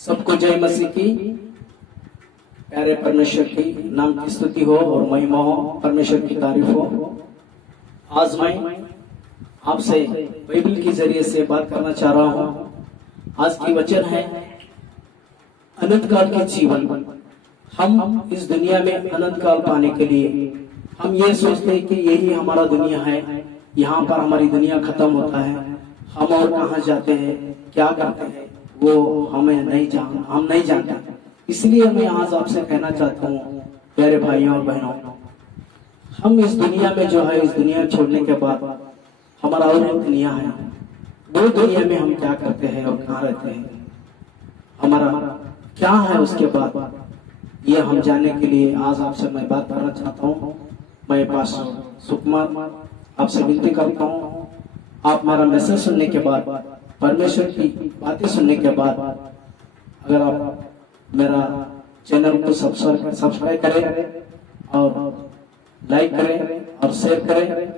सबको जय मसीह की। प्यारे परमेश्वर की नाम की स्तुति हो और महिमा हो, परमेश्वर की तारीफ हो। आज मैं आपसे बाइबल के जरिए से बात करना चाह रहा हूँ। आज की वचन है अनंत काल के जीवन। हम इस दुनिया में अनंत काल पाने के लिए हम ये सोचते हैं कि यही हमारा दुनिया है, यहाँ पर हमारी दुनिया खत्म होता है। हम और कहाँ जाते हैं, क्या करते हैं, वो हम नहीं जानते। इसलिए मैं आज आपसे कहना चाहता हूँ प्यारे भाइयों और बहनों, हम इस दुनिया में जो है, इस दुनिया छोड़ने के बाद हमारा और एक दुनिया है। वो दुनिया में हम क्या करते हैं और कहाँ रहते हैं, हमारा क्या है उसके बाद, ये हम जानने के लिए आज आपसे मैं बात करना चाहता हूँ। मैं पास्टर सुकुमार आपसे विनती करता हूँ, आप मेरा मैसेज सुनने के बाद, परमेश्वर की बातें सुनने के बाद, अगर आप मेरा चैनल को सब्सक्राइब करें और लाइक करें और शेयर करें,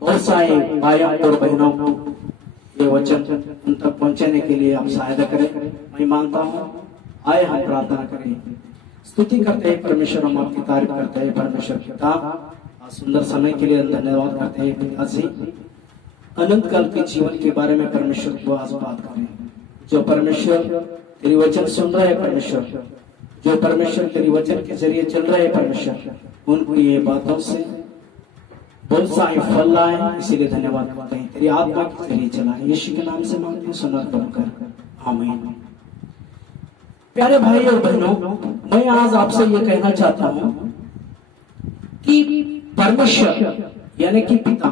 बहुत सारे भाइयों और बहनों को ये वचन उन तक पहुंचाने के लिए आप सहायता करें। मैं मानता हूँ। आए हम प्रार्थना करें, स्तुति करते हैं परमेश्वर, हम आपकी तारीफ करते हैं परमेश्वर पिता। आज सुंदर समय के लिए धन्यवाद करते हैं पिताजी। अनंत काल के जीवन के बारे में परमेश्वर को आज बात करें। जो परमेश्वर तेरी वचन सुन रहे हैं परमेश्वर, जो परमेश्वर तेरी वचन के जरिए चल रहे हैं परमेश्वर, उनको ये बातों से बहुत सा फल लाए, इसीलिए धन्यवाद करते हैं। तेरी आत्मा के जरिए चलाए, यीशु के नाम से मांगते हैं, सुना कर आमीन। प्यारे भाई और बहनों, मैं आज आपसे ये कहना चाहता हूँ कि परमेश्वर यानी कि पिता,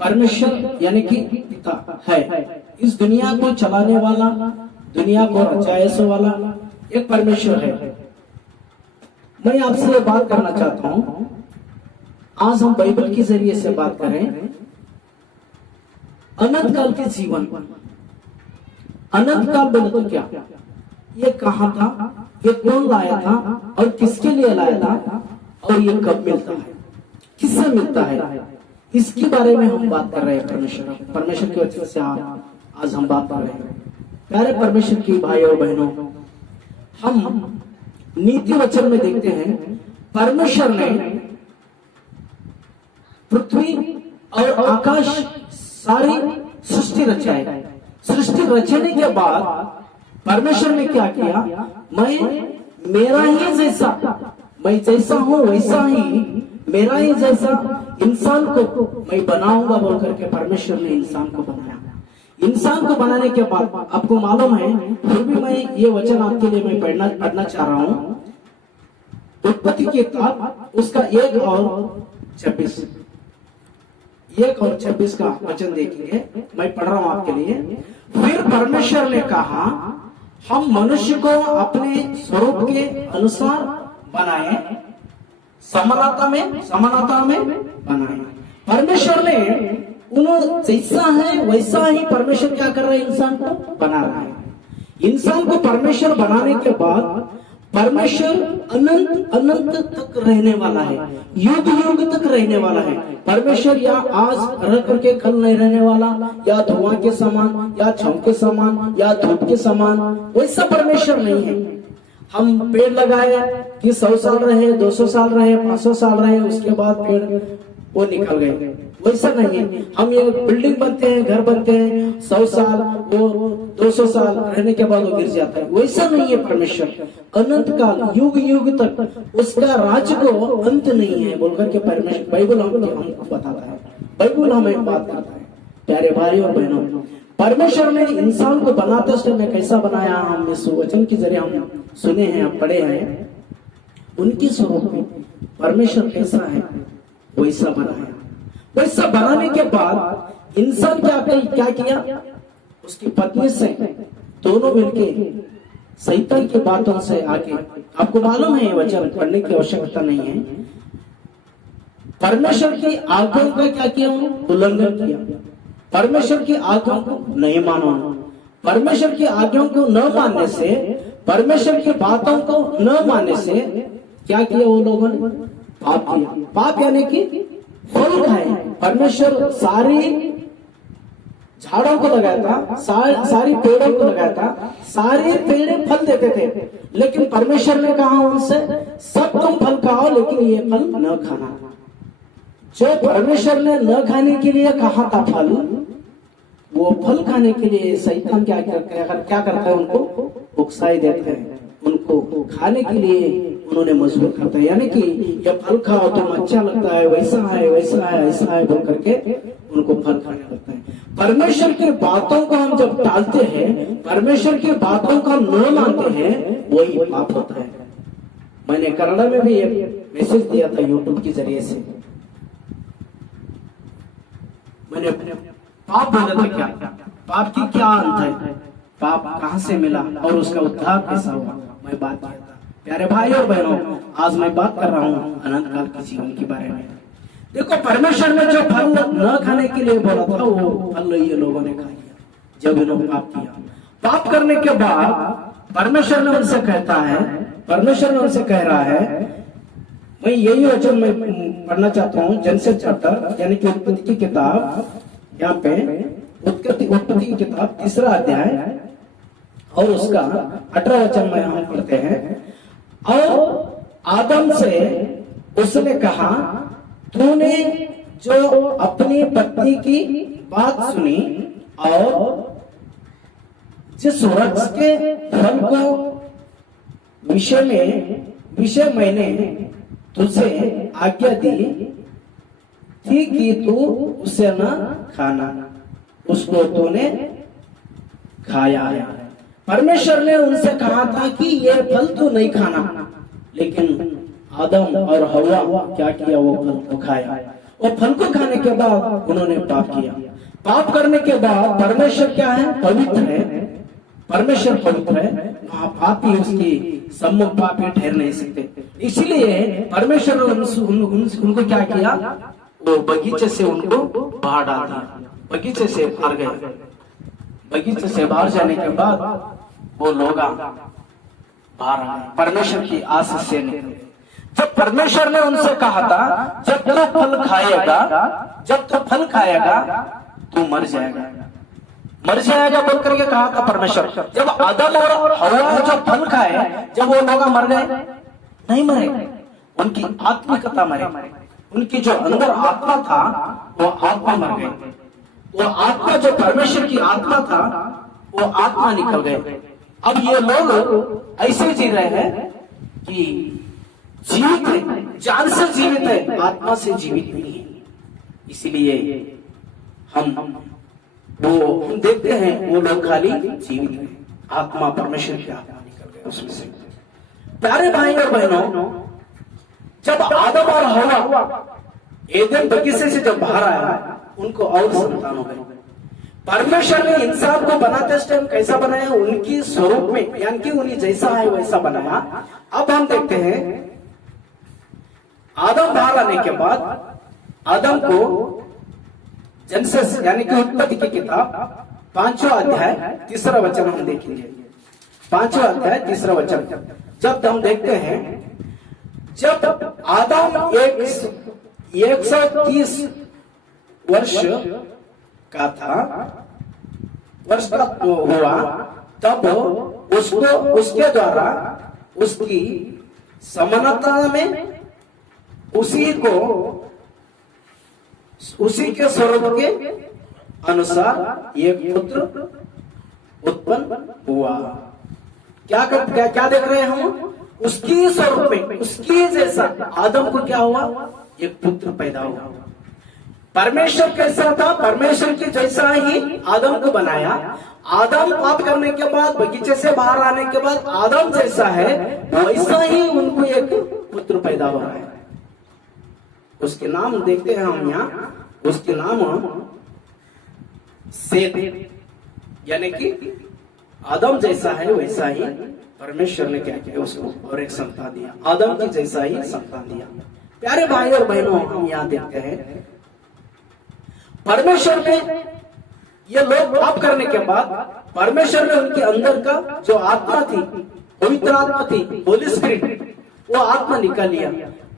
परमेश्वर यानी कि पिता है। इस दुनिया को चलाने वाला, दुनिया को रचाने वाला एक परमेश्वर है। मैं आपसे बात करना चाहता हूं। आज हम बाइबल के जरिए से बात करें अनंत काल के जीवन। अनंत काल बोले तो क्या, ये कहां था, ये कौन लाया था और किसके लिए लाया था, और ये कब मिलता है, किससे मिलता है, इसके बारे में हम बात कर रहे हैं। परमेश्वर की वजह से आज हम बात कर रहे हैं। प्यारे परमेश्वर की भाई और बहनों, हम नीति वचन में देखते हैं परमेश्वर ने पृथ्वी और आकाश सारी सृष्टि रचाई। सृष्टि रचने के बाद परमेश्वर ने क्या किया, मैं मेरा ही जैसा, मैं जैसा हूं वैसा ही मेरा ही जैसा इंसान को मैं बनाऊंगा बोल करके परमेश्वर ने इंसान को बनाया। इंसान को बनाने के बाद आपको मालूम है, फिर भी मैं ये वचन आपके लिए मैं पढ़ना चाह रहा हूँ। उत्पत्ति की किताब उसका 1 और 26 का वचन देखिए, मैं पढ़ रहा हूँ आपके लिए। फिर परमेश्वर ने कहा, हम मनुष्य को अपने स्वरूप के अनुसार बनाए, समानता में बनाए। परमेश्वर ने उन्होंने जैसा है वैसा ही परमेश्वर क्या कर रहा है, इंसान को बना रहा है। इंसान को परमेश्वर बनाने के बाद परमेश्वर अनंत तक रहने वाला है, युग युग तक रहने वाला है। परमेश्वर या आज रह करके कल नहीं रहने वाला, या धुआं के समान, या छांव के समान, या धूप के समान, वैसा परमेश्वर नहीं है। हम पेड़ लगाए कि 100 साल रहे, 200 साल रहे, 500 साल रहे, उसके बाद पेड़ वो निकल गए, वैसा नहीं है। हम ये बिल्डिंग बनते हैं, घर बनते हैं, 100 साल, वो 200 साल रहने के बाद वो गिर जाता है, वैसा नहीं है परमेश्वर। अनंत काल, युग युग तक उसका राज्य को अंत नहीं है बोलकर के परमेश्वर बाइबल हमको बताता है, बाइबल हमें बात करता है। प्यारे भाई और बहनों, परमेश्वर ने इंसान को बनाते समय कैसा बनाया, हम इस वचन के जरिए हम सुने हैं, पढ़े हैं। उनकी स्वरूप में परमेश्वर कैसा है वैसा बनाया। वैसा बनाने के बाद इंसान क्या किया, उसकी पत्नी से दोनों मिलके शैतान की बातों से आके, आपको मालूम है ये वचन पढ़ने की आवश्यकता नहीं है, परमेश्वर की आज्ञाओं का क्या किया, उल्लंघन किया। परमेश्वर की आज्ञाओं को नहीं माना, परमेश्वर की आज्ञाओं को न मानने से, परमेश्वर की बातों को न मानने से क्या किया वो लोगों ने, पाप किया। पाप यानी कि फल खाए। परमेश्वर सारी झाड़ों को लगाया था, सारी पेड़ों को लगाया था, सारे पेड़ फल देते थे, लेकिन परमेश्वर ने कहा उनसे सब तुम फल खाओ लेकिन ये फल न खाना। जो परमेश्वर ने न खाने के लिए कहा था फल, वो फल खाने के लिए शैतान क्या करता है, उनको उकसाई देते हैं, उनको खाने के लिए उन्होंने मजबूर करता है। यानी कि ये फल खाओ तुम, अच्छा लगता है, वैसा है वैसा है ऐसा है बोल करके उनको फल खाने लगता है। परमेश्वर की बातों को हम जब टालते हैं, परमेश्वर की बातों को न मानते हैं, वही पाप होता है। मैंने कन्नड़ में भी एक मैसेज दिया था यूट्यूब के जरिए से। मैंने पाप बोला था क्या, पाप की क्या अंत है, पाप कहां से मिला और उसका उद्धार कैसा हुआ, मैं बात किया था। प्यारे भाई और बहनों, आज मैं बात कर रहा हूं अनंत काल के जीवन के बारे में। देखो, परमेश्वर ने जो फल न खाने के लिए बोला था, वो फल ये लोगों ने खा लिया जब इन्होंने पाप किया। पाप करने के बाद परमेश्वर ने उनसे कहता है, परमेश्वर ने उनसे कह रहा है, मैं यही वचन मैं पढ़ना चाहता हूँ, जेनेसिस चैप्टर यानी कि उत्पत्ति की किताब, यहाँ पे उत्पत्ति की किताब 3 अध्याय और उसका 18 वचन में हम पढ़ते हैं। और आदम से उसने कहा, तूने जो अपनी पत्नी की बात सुनी और जिस वृक्ष के फल को विषय मैंने तुझे आज्ञा दी थी कि तू उसे न खाना, उसको तूने खाया है। परमेश्वर ने उनसे कहा था कि ये फल तो नहीं खाना, लेकिन आदम और हवा क्या किया, वो फल को खाया। और फल को खाने के बाद उन्होंने पाप किया। पाप करने के बाद परमेश्वर क्या है, पवित्र है, परमेश्वर पवित्र है, वहां पापी उसकी सम्मुख पापी ठहर नहीं सकते। इसलिए परमेश्वर ने उनको क्या किया, वो बगीचे से उनको बाहर डाल दिया, बगीचे से बाहर गए। बगीचे से बाहर जाने के बाद वो लोग बाहर आ गए, परमेश्वर की आशीष से निकले। जब परमेश्वर ने उनसे कहा था, जब तू फल खाएगा तू मर जाएगा बोल करके कहा था परमेश्वर। जब आदम और हवा जो फल खाए, जब वो लोग मर गए, नहीं मरे, उनकी आत्मिकता मरे, उनकी जो अंदर आत्मा था वो आत्मा मर गई। वो आत्मा जो परमेश्वर की आत्मा था, वो आत्मा निकल गए। अब ये लोग ऐसे जी रहे हैं कि जीवित है, जान से जीवित है, आत्मा से जीवित नहीं है। इसलिए हम देखते हैं वो लोग खाली जीवित है, आत्मा परमेश्वर की आत्मा निकल गए उसमें से। प्यारे भाई और बहनों, जब आदम और हवा एदन बगीचे से जब बाहर आया, उनको और संतान हो गई। परमेश्वर ने इंसान को बनाते टाइम कैसा बनाया, उनकी स्वरूप में, यानी कि उन्हीं जैसा है वैसा बनाया। अब हम देखते हैं आदम बाहर आने के बाद आदम को जेनेसिस यानी कि उत्पत्ति की किताब 5वां अध्याय 3 वचन हम देखेंगे। 5वां अध्याय 3 वचन जब हम देखते हैं, जब आदम 130 वर्ष का हुआ, तब उसके द्वारा उसकी समानता में उसी के स्वरूप के अनुसार एक पुत्र उत्पन्न हुआ। क्या देख रहे हैं हम, उसकी स्वरूप में, उसकी जैसा आदम को क्या हुआ, एक पुत्र पैदा हुआ। परमेश्वर कैसा था, परमेश्वर के जैसा ही आदम को बनाया। आदम पाप करने के बाद, बगीचे से बाहर आने के बाद आदम जैसा है, वैसा ही उनको एक पुत्र पैदा हो रहा है। उसके नाम देखते हैं हम यहाँ, उसके नाम सेत, यानी कि आदम जैसा है वैसा ही परमेश्वर ने क्या किया, उसको और एक संतान दिया, आदम की जैसा ही संतान दिया। प्यारे भाई और बहनों, हम यहाँ देखते हैं परमेश्वर ने, ये लोग पाप करने के बाद परमेश्वर ने उनके अंदर का जो आत्मा थी, पवित्र आत्मा थी, होली स्पिरिट, वो आत्मा निकाल लिया।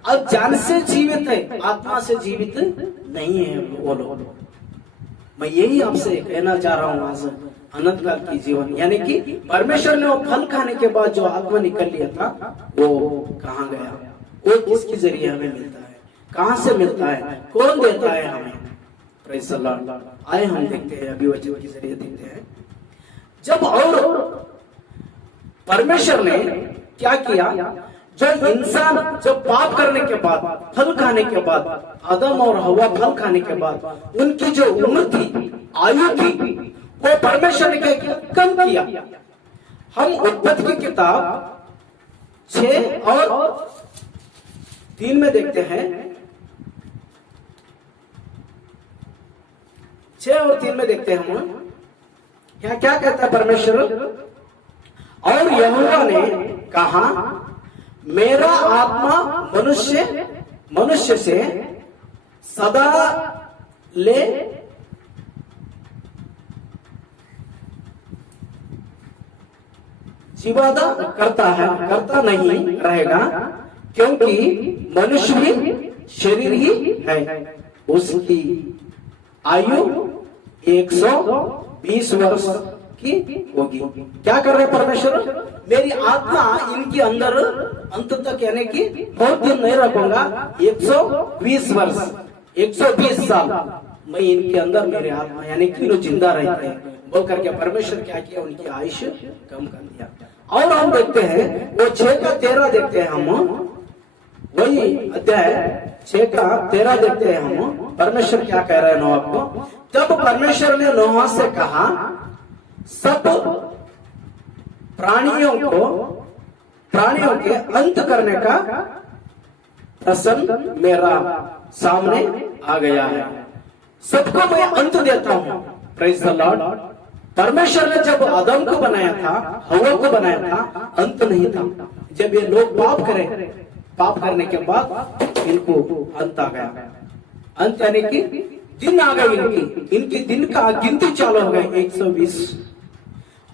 अब जान से जीवित है, आत्मा से जीवित नहीं है वो लोग। मैं यही आपसे कहना चाह रहा हूँ आज अनंत काल की जीवन, यानी कि परमेश्वर ने वो फल खाने के बाद जो आत्मा निकल लिया था वो कहाँ गया, वो किसके जरिए हमें मिलता है, कहाँ से मिलता है, कौन देता है हमें। Praise the Lord. आए हम देखते हैं, अभी वचन के जरिए देखते हैं जब और परमेश्वर ने क्या किया, जो इंसान जब पाप करने के बाद, फल खाने के बाद, आदम और हवा फल खाने के बाद उनकी जो उम्र थी, आयु थी, वो परमेश्वर ने क्या किया, कम किया। हम उत्पत्ति की किताब 6 और 3 में देखते हैं, 6 और 3 में देखते हैं हम यहाँ क्या कहता है परमेश्वर। और यहोवा ने कहा, मेरा आत्मा मनुष्य से सदा ले चिवादा करता नहीं रहेगा, क्योंकि मनुष्य भी शरीर ही है। उसकी आयु 120 वर्ष की होगी। क्या कर रहे परमेश्वर, मेरी आत्मा इनके अंदर अंत तक, यानी कि बहुत दिन नहीं रखूंगा, 120 वर्ष, 120 साल मैं इनके अंदर, मेरे आत्मा यानी कि वो जिंदा रहते हैं बोल करके परमेश्वर क्या किया, उनकी आयुष कम कर दिया। और हम देखते हैं वो 6 का 13 देखते हैं हम, वही अध्याय 6 का 13 देखते हैं हम, परमेश्वर क्या कह रहे हैं नोहा को। तब परमेश्वर ने नोहा से कहा, सब प्राणियों के अंत करने का प्रसन्न मेरा सामने आ गया है, सबको मैं अंत देता हूं। Praise the Lord. परमेश्वर ने जब आदम को बनाया था, हवा को बनाया था, अंत नहीं था। जब ये लोग पाप करने के बाद इनको अंत आ गया। अंत यानी कि दिन आ गई, इनकी दिन का गिनती चालू हो गई 120।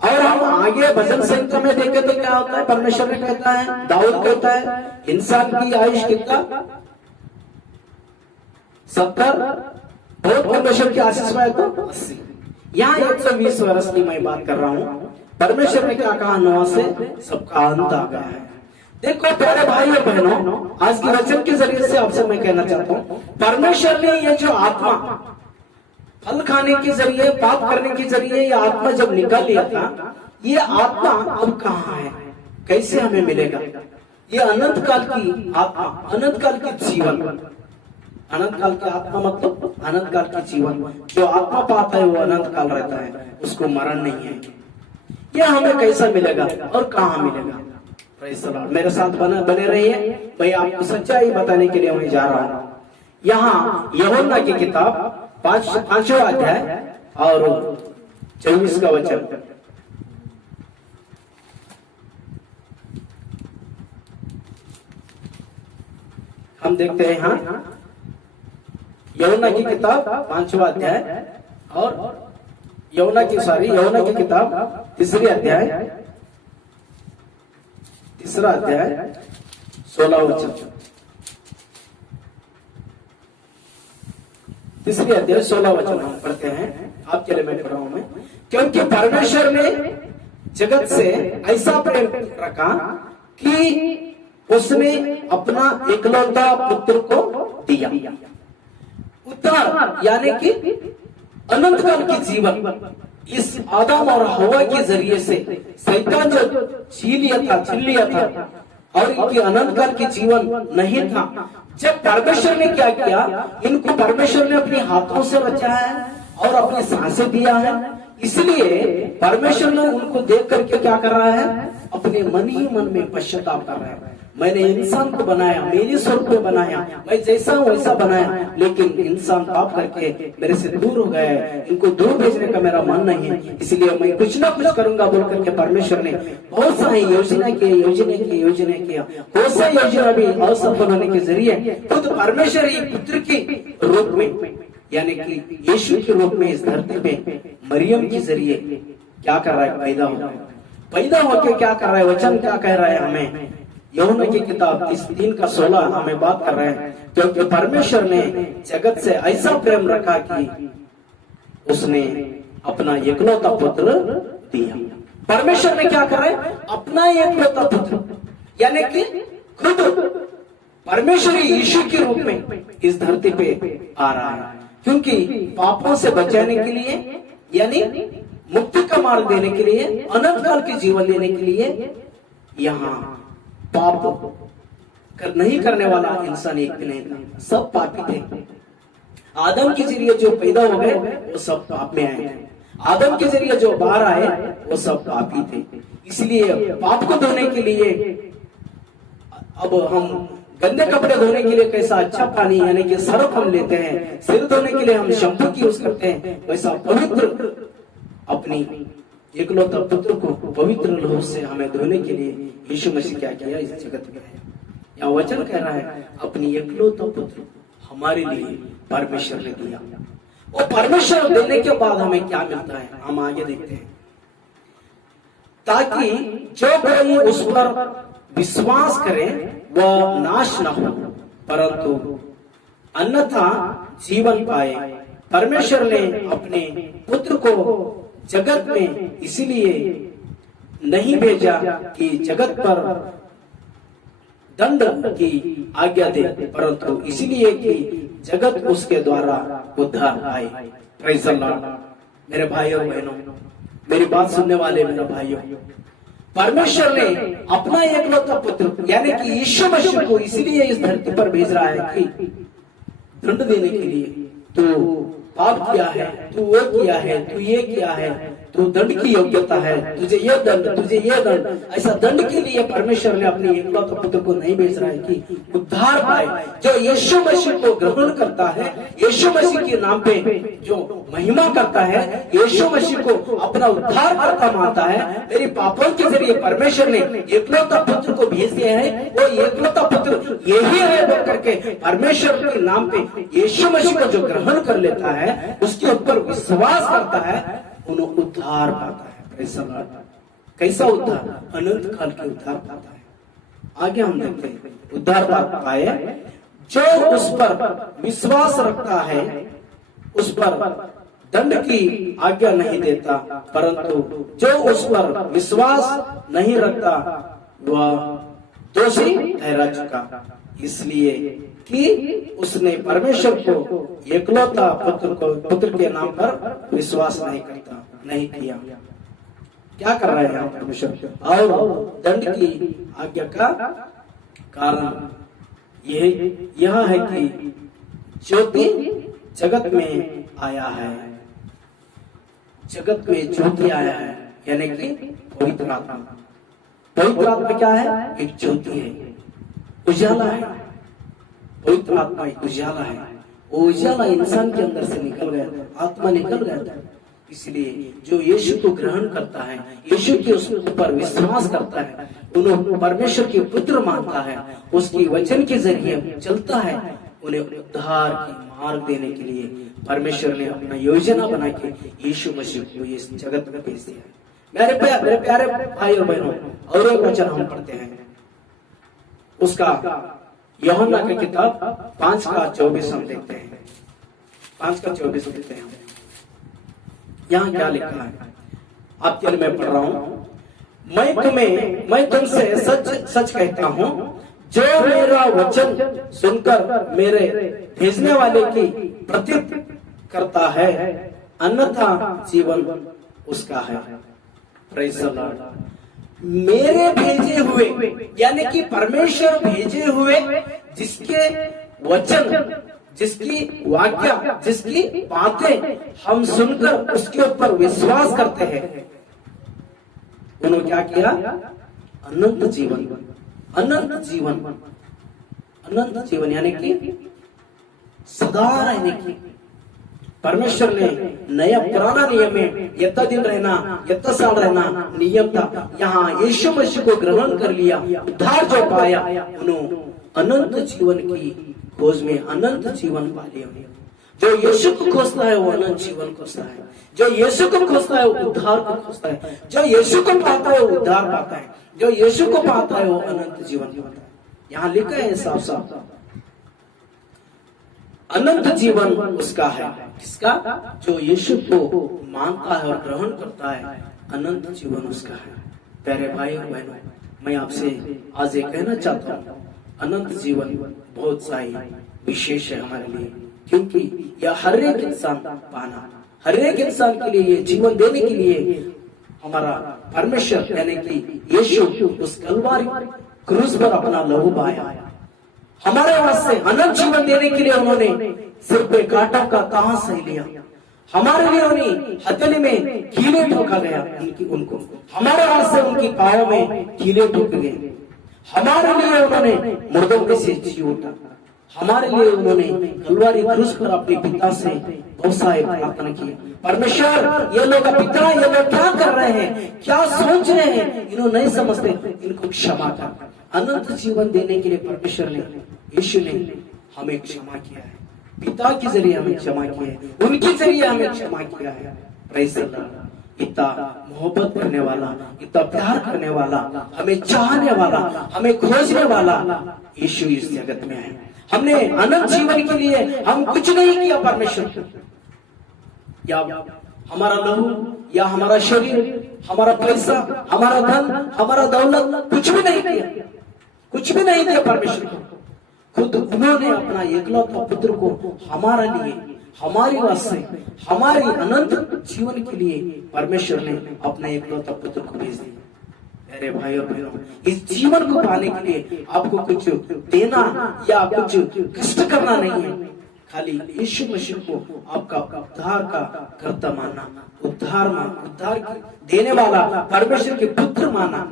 और हम आगे भजन संहिता में देखें तो क्या होता है, परमेश्वर ने कहता है, दाऊद कहता है, इंसान की आयुष कितना, 70, बहुत परमेश्वर की आशीष में तो 80। यहाँ 120 वर्ष की मैं बात कर रहा हूँ। परमेश्वर ने क्या कहा, नोहा से सबका अंत आ गया है। देखो प्यारे भाई और बहनों, आज के वचन के जरिए से आपसे मैं कहना चाहता हूँ, परमेश्वर ने ये जो आत्मा फल खाने के जरिए, पाप करने के जरिए ये आत्मा जब निकल लिया था, ये आत्मा अब कहाँ है, कैसे हमें मिलेगा। ये अनंत काल की आत्मा, अनंत काल की जीवन, अनंत काल की आत्मा मतलब अनंत काल की जीवन। जो आत्मा पाता है वो अनंत काल रहता है, उसको मरण नहीं है। ये हमें कैसा मिलेगा और कहाँ मिलेगा। Praise the Lord. मेरे साथ बने रहिए, मैं आपको सच्चाई बताने के लिए मैं जा रहा हूँ। यहाँ यूहन्ना की किताब 5वां अध्याय और 24 का वचन। हम देखते हैं यहाँ यूहन्ना की किताब 5वां अध्याय और यूहन्ना की किताब 3 अध्याय 16 वचन। 3 अध्याय 16 वचन हम पढ़ते हैं, आपके लिए मैं पढ़ रहा हूं मैं। क्योंकि परमेश्वर ने जगत से ऐसा प्रेम रखा कि उसने अपना एकलौता पुत्र को दिया। उद्धार यानी कि अनंत काल की जीवन इस आदम और हवा के जरिए से शैतान जो छीन लिया था और इनकी अनंत काल की जीवन नहीं था। जब परमेश्वर ने क्या किया, इनको परमेश्वर ने अपने हाथों से बचाया है और अपनी सांसें दिया है। इसलिए परमेश्वर ने उनको देख करके क्या कर रहा है, अपने मन ही मन में पश्चाताप कर रहा है। मैंने इंसान को बनाया, मेरी स्वरूप में बनाया, मैं जैसा हूं वैसा बनाया, लेकिन इंसान पाप करके मेरे से दूर हो गए, इनको दूर भेजने का मेरा मन नहीं है, इसलिए मैं कुछ ना कुछ करूंगा बोल करके परमेश्वर ने बहुत सारी योजना किया। बहुत सारी योजना भी असफल होने के जरिए खुद परमेश्वर एक पुत्र के रूप में यानी कि यीशु के रूप में इस धरती पे मरियम के जरिए क्या कर रहा है, पैदा होके क्या कर रहा है, वचन क्या कह रहा है हमें। यूहन्ना की किताब 3:16 हमें बात कर रहे हैं, क्योंकि परमेश्वर ने जगत से ऐसा प्रेम रखा कि उसने अपना एकलौता पुत्र दिया। परमेश्वर ने क्या करा है? अपना एकलौता पुत्र, यानी कि खुद परमेश्वर यीशु के रूप में इस धरती पे आ रहा है, क्योंकि पापों से बचाने के लिए, यानी मुक्ति का मार्ग देने के लिए, अनंत काल के जीवन देने के लिए यहाँ पाप नहीं करने वाला इंसान एक भी नहीं था, सब पापी थे। आदम के जरिए जो पैदा हो गए वो सब पाप में आए थे, आदम के जरिए जो बाहर आए वो सब पापी थे। इसलिए पाप को धोने के लिए अब हम गंदे कपड़े धोने के लिए कैसा अच्छा पानी यानी कि सर्फ हम लेते हैं, सिर धोने के लिए हम शैम्पू की यूज करते हैं, वैसा पवित्र अपनी एकलौता पुत्र को पवित्र लहू से हमें धोने के लिए यीशु मसीह क्या किया इस जगत में है। यहाँ वचन कह रहा है अपनी एकलौता पुत्र हमारे लिए परमेश्वर ने दिया। और परमेश्वर देने के बाद हमें क्या मिलता है, हम आगे देखते हैं। ताकि जो कोई उस पर विश्वास करे वह नाश न हो परंतु अन्यथा जीवन पाए। परमेश्वर ने अपने पुत्र को जगत में इसलिए नहीं भेजा कि जगत पर दंड की आज्ञा दे, परंतु इसलिए कि जगत उसके द्वारा उद्धार पाए। Praise the Lord. मेरे भाइयों बहनों, मेरी बात सुनने वाले मेरे भाइयों, परमेश्वर ने अपना एकलौता पुत्र यानी कि यीशु मसीह को इसलिए इस धरती पर भेज रहा है कि दंड देने के लिए। तो पाप किया है, तू वो किया है, तू ये किया है, तू दंड की योग्यता है, तुझे ये दंड, तुझे ये दंड। ऐसा दंड के लिए परमेश्वर ने अपने एकलौते पुत्र को नहीं भेज रहा है कि उद्धार पाए। जो यीशु मसीह को ग्रहण करता है, यीशु मसीह के नाम पे जो महिमा करता है, यीशु मसीह को अपना उद्धार करता मानता है, मेरे पापों के जरिए परमेश्वर ने एकलौता पुत्र को भेज दिया है। वो एकलौता पुत्र यही है बोल करके परमेश्वर के नाम पे यीशु मसीह को जो ग्रहण कर लेता है, उसके ऊपर विश्वास करता है, उन्हें उद्धार पाता है। कैसा उद्धार? अनंत काल के उद्धार पाता है। आगे हम देखते हैं उद्धार पाए जो उस पर विश्वास रखता है, उस पर दंड की आज्ञा नहीं देता, परंतु जो उस पर विश्वास नहीं रखता वह दोषी ठहरा चुका, इसलिए कि उसने परमेश्वर को एकलौता पुत्र के नाम पर विश्वास नहीं किया। क्या कर रहा है यहाँ परमेश्वर? और दंड की आज्ञा का कारण यह है कि ज्योति जगत में आया है, जगत में ज्योति आया है, यानी कि पवित्र आत्मा। पवित्र आत्मा क्या है? एक ज्योति है, उजाला है। पवित्र आत्मा एक उजाला है। वो उजाला इंसान के अंदर से निकल गया, आत्मा निकल गया था। इसलिए जो यीशु को ग्रहण करता है, यीशु के उस पर विश्वास करता है, उन्हें परमेश्वर के पुत्र मानता है, उसकी वचन के जरिए चलता है, उन्हें उद्धार की मार्ग देने के लिए परमेश्वर ने अपना योजना बना के यीशु मसीह को इस जगत में भेज दिया। मेरे प्यारे भाई और बहनों, और एक वचन हम पढ़ते हैं, उसका यूहन्ना की किताब 5:24 हम देखते हैं। 5:24 देखते हैं। यहाँ क्या लिखा है? आपके लिए मैं पढ़ रहा हूँ। मैं तुमसे सच सच कहता हूँ, जो मेरा वचन सुनकर मेरे भेजने वाले की प्रतीत करता है, अन्यथा जीवन उसका है। Praise the Lord. मेरे भेजे हुए यानी कि परमेश्वर भेजे हुए जिसके वचन, जिसकी वाक्य, जिसकी बातें हम सुनकर उसके ऊपर विश्वास करते हैं, उन्होंने क्या किया? अनंत जीवन, अनंत जीवन, अनंत जीवन यानी कि सदा रहने की। परमेश्वर ने नया पुराना नियम में यत्ता दिन रहना, यत्ता साल रहना नियम था। यहाँ यीशु मसीह को ग्रहण कर लिया, उद्धार जो पाया, उन्होंने अनंत जीवन की खोज में अनंत जीवन पा लिया। जो यीशु को खोजता है वो अनंत जीवन खोजता है, जो यीशु को खोजता है वो उद्धार को खोजता है, जो यीशु को पाता है वो उद्धार पाता है, जो यीशु को पाता है वो अनंत जीवन पाता है। यहाँ लिखा है साफ साफ, अनंत जीवन उसका है। किसका? जो यीशु को मानता है और ग्रहण करता है, अनंत जीवन उसका है। प्यारे भाई और बहनों, मैं आपसे आज ये कहना चाहता हूँ, अनंत जीवन बहुत सा ही विशेष है हमारे लिए, क्योंकि यह हर एक इंसान पाना, हर एक इंसान के लिए ये जीवन देने के लिए हमारा परमेश्वर यानी कि यीशु उस कलवारी क्रूस पर अपना लहू बहाया। हमारे वास्ते अनंत जीवन देने के लिए उन्होंने सिर पे कांटों का ताज सही लिया। हमारे लिए उन्हें हथेली में कीले ठोका गया, उनको हमारे वास्ते उनकी पाँव में कीले ठोके गए। हमारे लिए उन्होंने मुर्दों में से जी उठा। हमारे लिए उन्होंने कलवारी क्रूस पर अपने पिता से बहुत सारे प्रार्थना किए, परमेश्वर ये लोग पिता, ये लोग क्या कर रहे हैं, क्या सोच रहे हैं, इन्होंने नहीं समझते, इनको क्षमा कर। अनंत जीवन देने के लिए परमेश्वर ने, यीशु ने हमें क्षमा किया है, पिता के जरिए हमें क्षमा किया है, उनके जरिए हमें क्षमा किया है। Praise the Lord. इतना मोहब्बत करने वाला, इतना प्यार करने वाला, हमें चाहने वाला, हमें खोजने वाला यीशु इस जगत में है। हमने अनंत जीवन के लिए हम कुछ नहीं किया परमेश्वर, या हमारा लहू, या हमारा शरीर, हमारा पैसा, हमारा धन, हमारा दौलत, कुछ भी नहीं किया, कुछ भी नहीं दिया परमेश्वर को। खुद उन्होंने अपना एकलौता पुत्र को हमारे लिए, हमारे वास्ते, हमारे अनंत जीवन के लिए परमेश्वर ने अपना एकलौता पुत्र को भेज दिया। मेरे भाई और बहनों, इस जीवन को पाने के लिए आपको कुछ देना या कुछ कष्ट करना नहीं है, खाली यीशु मसीह को आपका उद्धार का कर्ता मानना, उद्धार देने वाला परमेश्वर के पुत्र मानना,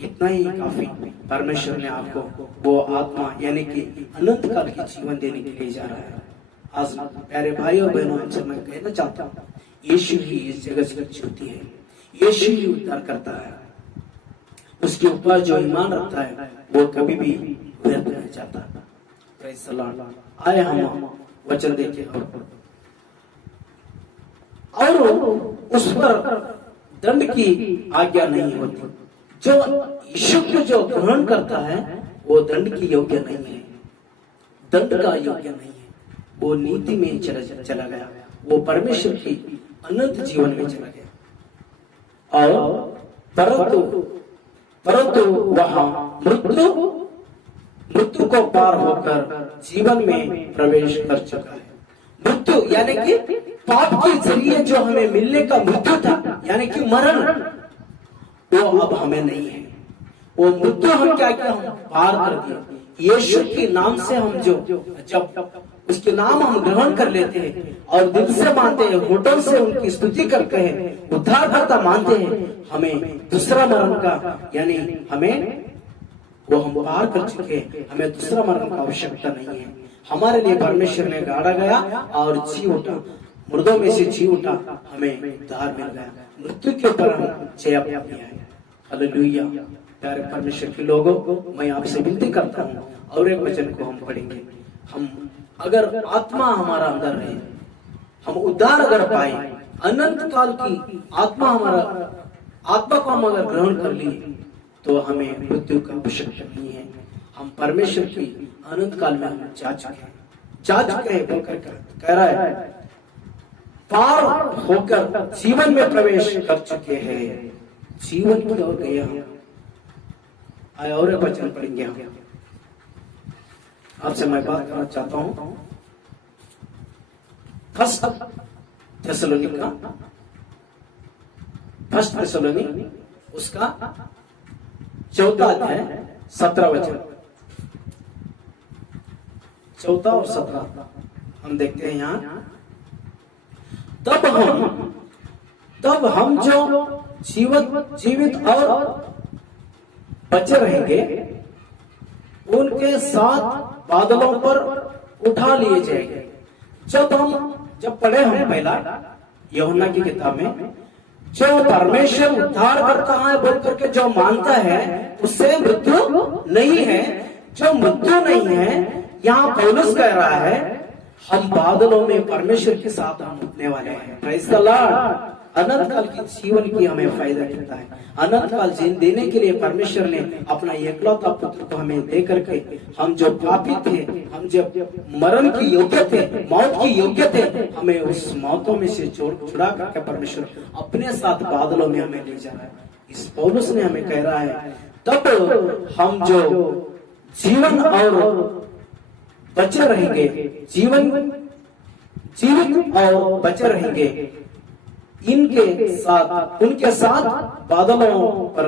इतना ही काफी। परमेश्वर ने आपको वो आत्मा यानी कि अनंत काल की जीवन देने के लिए जा रहा है। आज प्यारे भाई और बहनों, आपसे मैं कहना चाहता हूँ, यीशु ही इस जगत की ज्योति है, यीशु ही उद्धार करता है। उसके ऊपर जो ईमान रखता है वो कभी भी व्यर्थ नहीं जाता। Praise the Lord. आए हम वचन देखे और उस पर दंड की आज्ञा नहीं होती। जो यीशु को जो ग्रहण करता है वो दंड की योग्य नहीं है, दंड का योग्य नहीं है, वो नीति में चला गया, वो परमेश्वर की अनंत जीवन में चला गया। और परंतु वहां मृत्यु को पार होकर जीवन में प्रवेश कर चुका है। मृत्यु यानी कि पाप के जरिए जो हमें मिलने का मृत्यु था, यानी कि मरण, वो अब हमें नहीं है। वो मृत्यु हम क्या किया, हम पार कर दिया। यीशु के नाम से हम जब उसके नाम हम ग्रहण कर लेते हैं और दिल से मानते हैं, होठों से उनकी स्तुति करते हैं, उद्धारकर्ता मानते हैं, हमें दूसरा मरण का यानी हमें वो हम पार कर चुके हैं, हमें दूसरा मरण का आवश्यकता नहीं है। हमारे लिए परमेश्वर ने गाड़ा गया और जी उठा, मुर्दों में से जी उठा, हमें उद्धार मिल गया, मृत्यु के ऊपर हम जय पाया है। हालेलुया। प्यारे परमेश्वर के लोगों, मैं आपसे विनती करता हूँ और एक वचन को हम पढ़ेंगे। हम अगर आत्मा हमारा अंदर है, हम उद्धार अगर पाए, अनंत काल की आत्मा को हम अगर ग्रहण कर लिए, तो हमें मृत्यु का आवश्यकता नहीं है। हम परमेश्वर की अनंत काल में हम जा चुके हैं बोलकर कह रहा है, पार होकर जीवन में प्रवेश कर चुके हैं, जीवन की ओर गए हम। आए और एक वचन पढ़ेंगे हम। आपसे मैं बात करना चाहता हूं, फर्स्ट थेसलोनिका उसका 4 अध्याय 17 वचन, 14 और 17 हम देखते हैं यहाँ। तब हम जो जीवित और बचे रहेंगे, उनके साथ बादलों पर उठा लिए जाएंगे। जब पढ़े हम पहला यूहन्ना की किताब में, जो परमेश्वर उद्धार करता है बोल करके जो मानता है उससे मृत्यु नहीं है। जो मृत्यु नहीं है, यहाँ पौलुस कह रहा है, हम बादलों में परमेश्वर के साथ हम उठने वाले हैं। Praise the Lord. अनंत काल के जीवन की हमें फायदा देता है। अनंत काल जीवन देने के लिए परमेश्वर ने अपना एकलौता पुत्र को हमें दे करके, हम जो पापी थे, हम जब मरण की योग्य थे, मौत की योग्य थे, हमें उस मौतों में से छुड़ा करके परमेश्वर अपने साथ बादलों में हमें ले जा रहा है। इस पौलुस ने हमें कह रहा है, तब हम जो जीवन और बचे रहेंगे, जीवित और बचे रहेंगे, इनके साथ, उनके साथ बादलों पर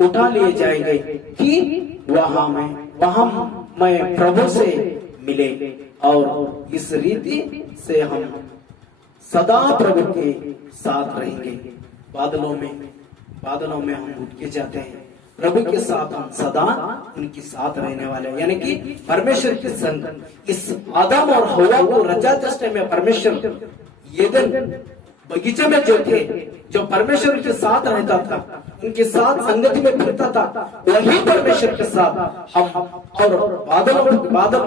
उठा लिए जाएंगे कि वहां मैं प्रभु से मिले, और इस रीति से हम सदा प्रभु के साथ रहेंगे। बादलों में हम उठ के जाते हैं, प्रभु के साथ हम सदा उनके साथ रहने वाले, यानी कि परमेश्वर के संग। इस आदम और हवा को रचा चष्टे में परमेश्वर एदेन बगीचे में जो थे, जो परमेश्वर के साथ रहता था, उनके साथ संगति में फिरता था, वही परमेश्वर के साथ हम और बादल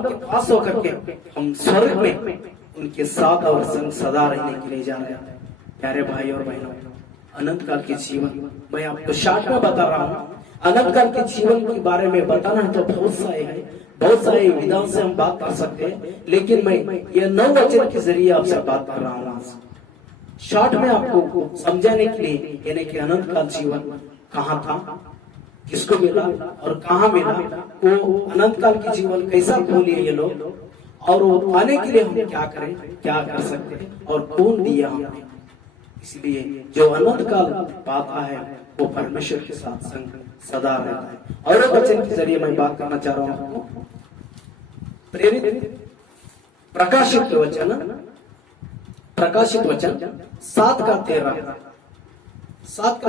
के पास होकर के हम स्वर्ग में उनके साथ और संग सदा रहने के लिए जा रहे हैं। प्यारे भाई और बहनों, अनंत काल के जीवन मैं आपको शॉर्ट में बता रहा हूँ। अनंत काल के जीवन के बारे में बताना है तो बहुत सारे विधान से हम बात कर सकते हैं, लेकिन मैं ये 9 वचन के जरिए आपसे बात कर रहा हूँ शॉर्ट में आपको समझाने के लिए, यानी कि अनंत काल जीवन कहाँ था, किसको मिला और कहाँ मिला, वो अनंत काल के जीवन कैसा खो लिए ये लोग, और वो पाने के लिए हम क्या करें, क्या कर सकते हैं, और कौन दिया हमें। इसलिए जो अनंत काल पाता है वो परमेश्वर के साथ संग सदा रहता है। और वचन के जरिए मैं बात करना चाह रहा हूँ, प्रेरित प्रकाशित वचन 7 का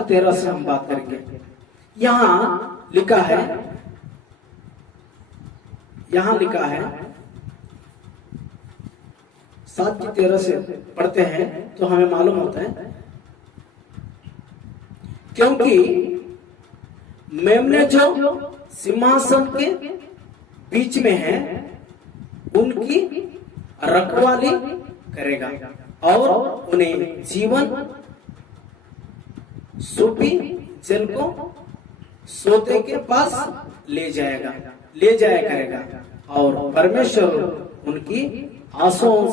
13 से हम बात करेंगे। यहाँ लिखा है 7 की 13 से पढ़ते हैं तो हमें मालूम होता है, क्योंकि मेमने जो सिंहासन के बीच में है उनकी रखवाली करेगा और उन्हें जीवन सूपी जल को सोते के पास ले जाया करेगा, और परमेश्वर उनकी आंखों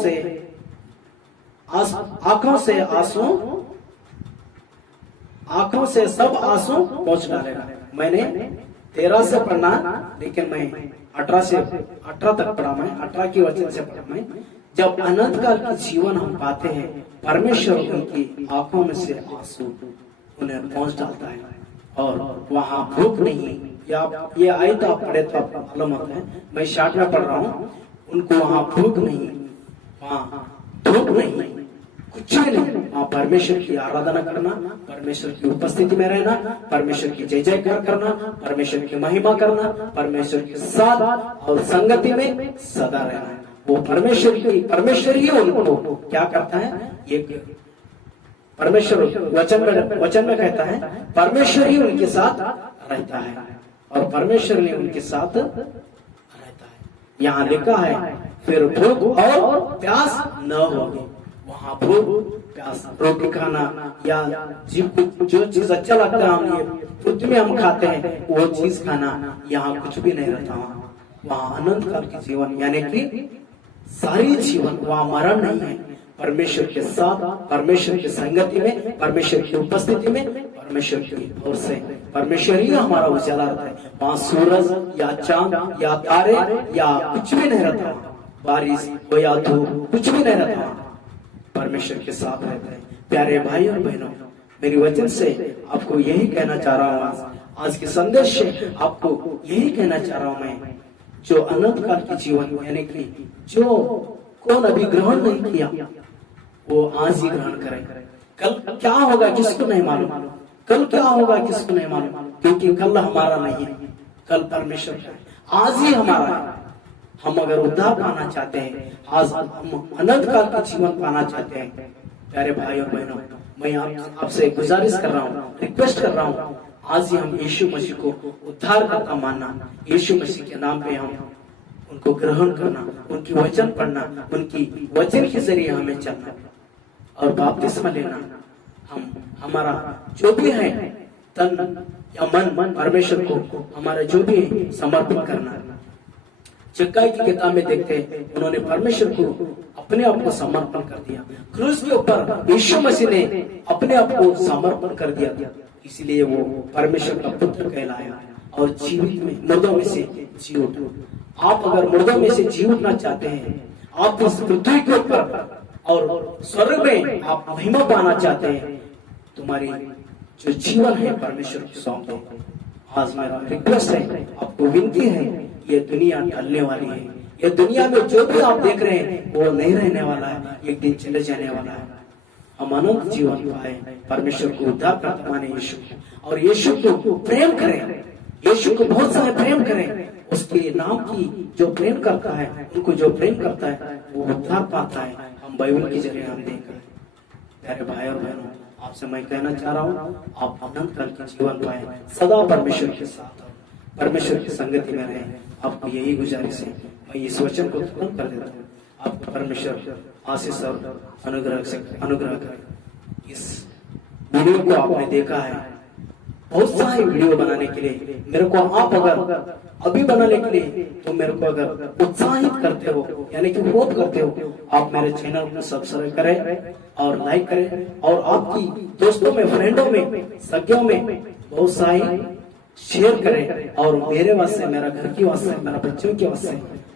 से सब आंसू पोंछ डालेगा। मैंने 13 से पढ़ना, लेकिन मैं 18 तक पढ़ा। मैं 18 की वचन से पढ़ा। मैं जब अनंत काल की जीवन हम पाते हैं, परमेश्वर उनकी आंखों में से आंसू उन्हें पोंछ डालता है, और वहां भूख नहीं। या ये आए तो आप पढ़े तो आपको मालूम होता है, मैं शॉर्ट में पढ़ रहा हूँ। उनको वहां भूख नहीं, वहां धूप नहीं, कुछ भी नहीं। वहां परमेश्वर की आराधना करना, परमेश्वर की उपस्थिति में रहना, परमेश्वर की जय जयकार करना, परमेश्वर की महिमा करना, परमेश्वर के साथ और संगति में सदा रहना। वो परमेश्वर ही उनको क्या करता है, एक परमेश्वर वचन में कहता है, परमेश्वर ही उनके साथ रहता है और परमेश्वर ने उनके साथ रहता है। यहाँ लिखा है, फिर भूख और प्यास न होगी। वहां भूख प्यास, रोटी खाना या जो चीज अच्छा लगता है, हम ये पृथ्वी में हम खाते हैं, वो चीज खाना, यहाँ कुछ भी नहीं रहता। वहां अनंत काल की जीवन, यानी कि सारी जीवन, वहां मरण नहीं है। परमेश्वर के साथ, परमेश्वर की संगति में, परमेश्वर की उपस्थिति में, परमेश्वर की ओर से परमेश्वर ही हमारा उजाला रहता है। वहां सूरज या चांद या तारे या कुछ भी नहीं रहता, बारिश हो या धूप, कुछ भी नहीं रहता, परमेश्वर के साथ रहता है। प्यारे भाई और बहनों, मेरी वचन से आपको यही कहना चाह रहा हूँ, आज के संदेश से आपको यही कहना चाह रहा हूँ मैं, जो अनंत काल की जीवन, यानी कि जो कौन अभी ग्रहण नहीं किया, वो आज ही ग्रहण करें। कल क्या होगा किसको नहीं मालूम, कल क्या होगा किसको नहीं मालूम, क्योंकि कल हमारा नहीं है, कल परमेश्वर का है, आज ही हमारा है। हम अगर उद्धार पाना चाहते हैं, आज हम अनंत काल का जीवन पाना चाहते हैं, प्यारे भाई और बहनों, मैं आपसे गुजारिश कर रहा हूँ, रिक्वेस्ट कर रहा हूँ, आज ही हम यीशु मसीह को उद्धार करता मानना, यीशु मसीह के नाम पे हम उनको ग्रहण करना, उनकी वचन पढ़ना, उनकी वचन के जरिए हमें चलना और बपतिस्मा लेना, हमारा जो भी है तन या मन परमेश्वर को हमारा जो भी है समर्पित करना है। जक्काई की किताब में देखते हैं उन्होंने परमेश्वर को अपने आप को समर्पण कर दिया। क्रूस के ऊपर यीशु मसीह ने अपने आप को समर्पण कर दिया था, इसलिए वो परमेश्वर का पुत्र कहलाया और जीवित में मुर्दों में से जी उठा। आप अगर मुर्दों में से जी उठना चाहते हैं, आप इस पृथ्वी के ऊपर और स्वर्ग में आप महिमा पाना चाहते हैं, तुम्हारी जो जीवन है परमेश्वर को सौंप दो। आज मेरा रिक्वेस्ट है, आपको विनती है, ये दुनिया ढलने वाली है। ये दुनिया में जो भी आप देख रहे हैं वो नहीं रहने वाला है, एक दिन चले जाने वाला है। हम अनंत जीवन पाए, परमेश्वर को उद्धार करता माने यीशु, और यीशु को प्रेम करें, यीशु को बहुत सारे प्रेम करें। उसके नाम की जो प्रेम करता है, उनको जो प्रेम करता है वो उद्धार पाता है। हम बाइबल के जरिए हम देख रहे हैं। प्यारे भाई और बहनों, आपसे मैं कहना चाह रहा हूँ, आप अनंत काल के जीवन पाए, सदा परमेश्वर के साथ, परमेश्वर की संगति में रहें। आपको यही गुजारिश है। मैं इस वचन को खत्म कर देता हूँ। आपको परमेश्वर आशीष और अनुग्रह करे। इस वीडियो को आपने देखा है, बहुत सारे वीडियो बनाने के लिए मेरे को आप अगर अभी बनाने के लिए तो मेरे को अगर उत्साहित करते हो, यानी कि होप करते हो, आप मेरे चैनल को सब्सक्राइब करें और लाइक करें, और आपकी दोस्तों में, फ्रेंडों में, सखियों में बहुत सारी शेयर करें, और मेरे वास्ते, मेरा घर की वास्ते, मेरा बच्चों की वास्ते,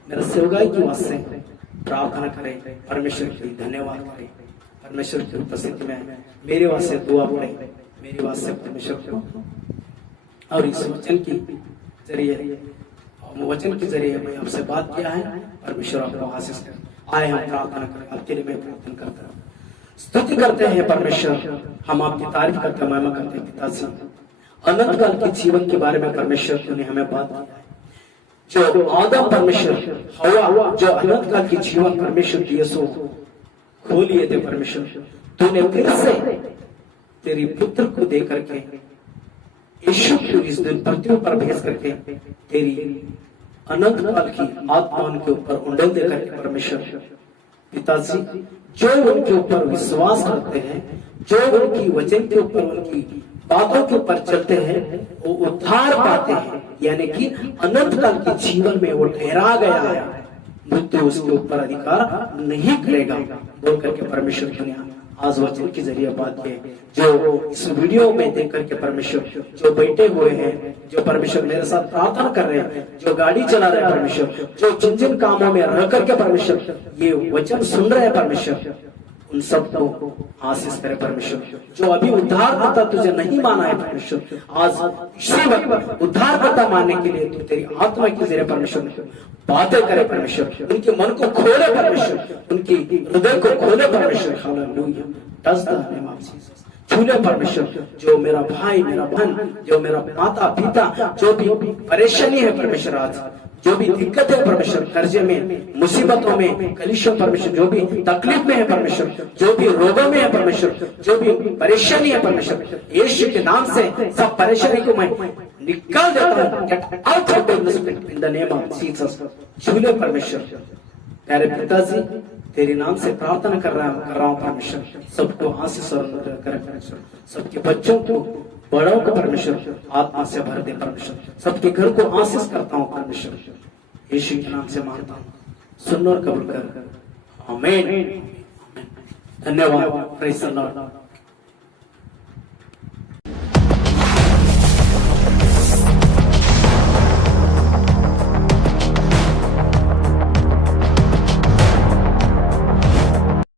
मेरा सेवगाई की वास्ते प्रार्थना करें, परमेश्वर की धन्यवाद करें। परमेश्वर की उपस्थिति में मेरे वास्ते दुआ पड़े, मेरे वास्ते परमेश्वर को, और इस वचन के जरिए मैं आपसे बात किया है। परमेश्वर आपको आशीष करे। आए हम प्रार्थना करें। आपके लिए मैं प्रार्थना करता हूँ, स्तुति करते हैं परमेश्वर, हम आपकी तारीफ करते हैं, महिमा करते हैं। पिताजी, अनंत काल के जीवन के बारे में परमेश्वर तूने हमें बात किया है। जो आदम, परमेश्वर हवा, जो अनंत काल के जीवन परमेश्वर यीशु खो लिए थे, परमेश्वर तूने फिर से तेरी पुत्र को दे करके, यीशु को इस दिन पृथ्वी पर भेज करके तेरी अनंत काल की आत्मा उनके ऊपर उंडेल दे करके, परमेश्वर पिताजी, जो उनके ऊपर विश्वास करते हैं, जो उनकी वचन के ऊपर, उनकी बातों के ऊपर चलते हैं, वो उद्धार पाते हैं, यानी कि अनंत काल के जीवन में वो ठहरा गया है, मृत्यु उसके ऊपर अधिकार नहीं करेगा बोल करके परमेश्वर ने आज वचन के जरिए बात की। जो इस वीडियो में देख करके परमेश्वर जो बैठे हुए हैं, जो परमेश्वर मेरे साथ प्रार्थना कर रहे हैं, जो गाड़ी चला रहे हैं परमेश्वर, जो जिन जिन कामों में रह करके परमेश्वर ये वचन सुन रहे हैं परमेश्वर, उन सबको आशीष करे परमेश्वर। जो अभी उद्धार करता तुझे नहीं माना है परमेश्वर, आज इसी वक्त उद्धार करता मानने के लिए तू तेरी आत्मा के जरिए परमेश्वर बातें करे परमेश्वर, उनके मन को खोले परमेश्वर, उनकी हृदय को खोले परमेश्वर। Hallelujah, touch the name of Jesus. छूले परमेश्वर, जो मेरा भाई, मेरा बहन, जो मेरा माता पिता, जो भी परेशानी है परमेश्वर, आज जो भी दिक्कत है परमेश्वर, कर्जे में, मुसीबतों में, कलिशों परमेश्वर, जो भी तकलीफ में है परमेश्वर, जो भी रोगों में है परमेश्वर, जो भी परेशानी है परमेश्वर, यीशु के नाम से सब परेशानी को मैं निकाल देता हूँ। Get out of this spirit in the name of Jesus. छूले परमेश्वर। प्यारे पिताजी, तेरे नाम से प्रार्थना कर रहा हूँ परमेश्वर, सबको आशीष और अनुग्रह करे परमेश्वर, सबके बच्चों को, बड़ों को परमेश्वर आत्मा से भर दे परमेश्वर, सबके घर को आशीष करता हूँ परमेश्वर, यीशु के नाम से मांगता हूँ, सुन और कबूल कर। आमीन। धन्यवाद। Praise the Lord.